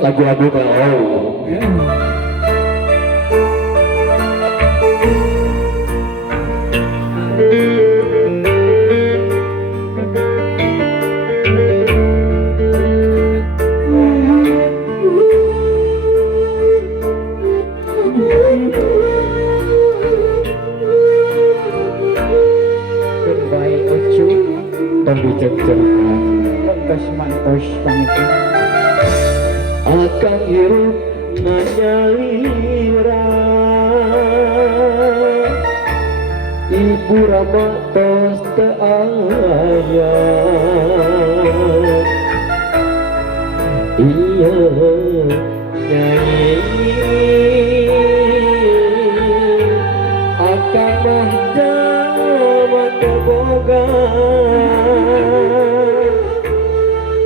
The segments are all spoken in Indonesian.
Lagu-lagu gaul. Goodbye Ocu, Pembicarakan mantos mantos pamit. akan hirup nanyalira ibu rama tos teaya iya nyanyi akan mahjama teboga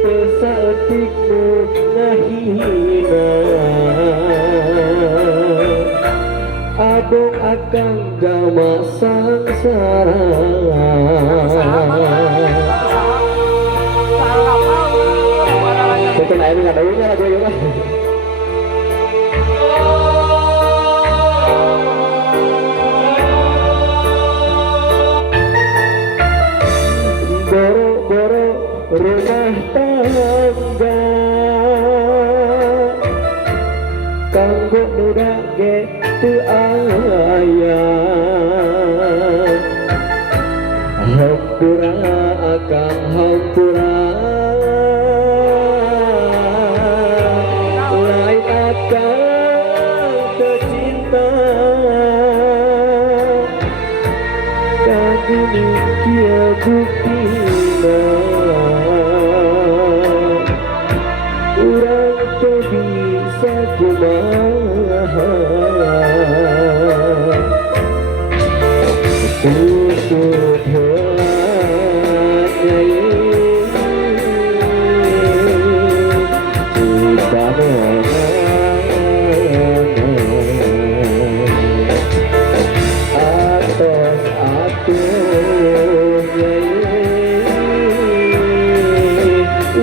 pesatik nahina abong akan gama sangsara Betul air nggak daunnya lagu ya kan? Boro-boro rumah tangga kanggo nudak ge teu aya hampura akang hampura lain akang tercinta kaguni kia buktina urang teu bisa kumaha Usut heula cinta atos atuh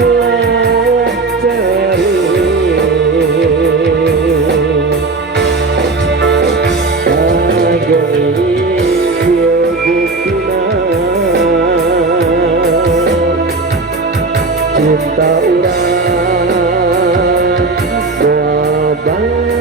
ulah cari cinta urang wabakat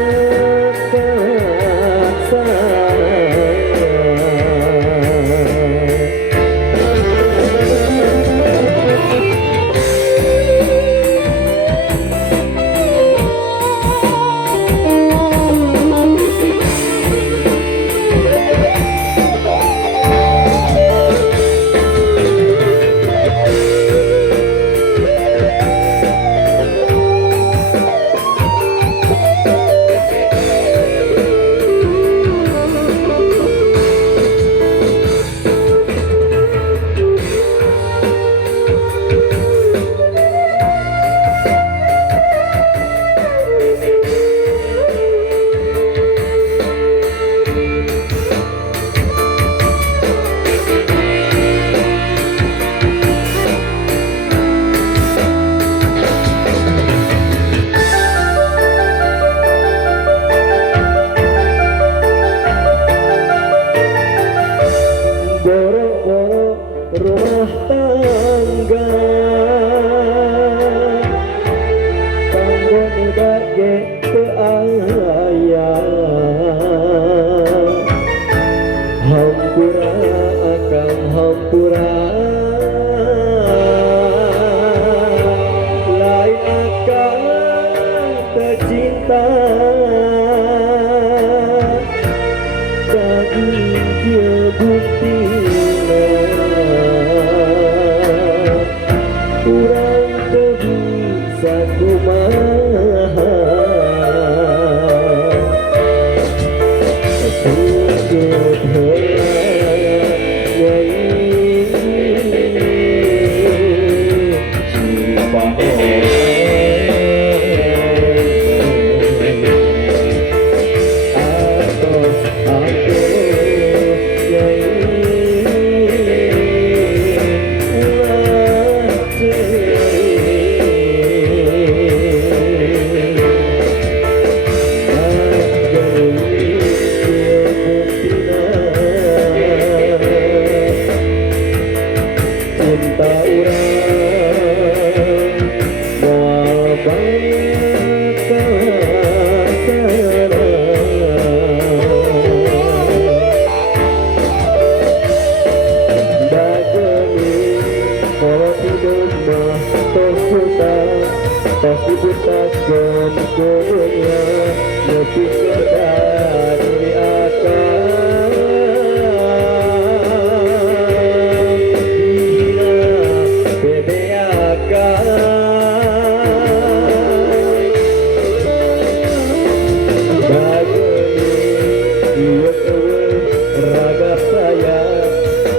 boro-boro rumah tangga kanggo nudak ge teu aya hampura akang hampura lain akang tercinta daging kia buktina urang teu bisa kumaha sujud heula Tas dibutakan dunia lebih dari akan hina bebe akan bagani iwet raga saya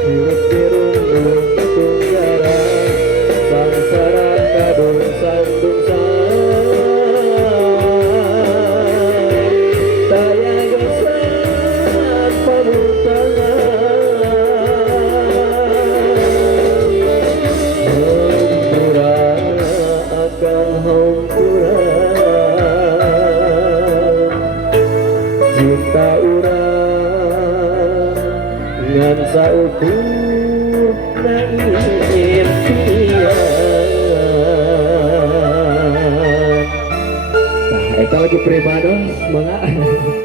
hirup dirundung tunggara sangsara kadung sandung cinta urang ngan saukur na impian. Nah, eta lagi pribadi, semangat.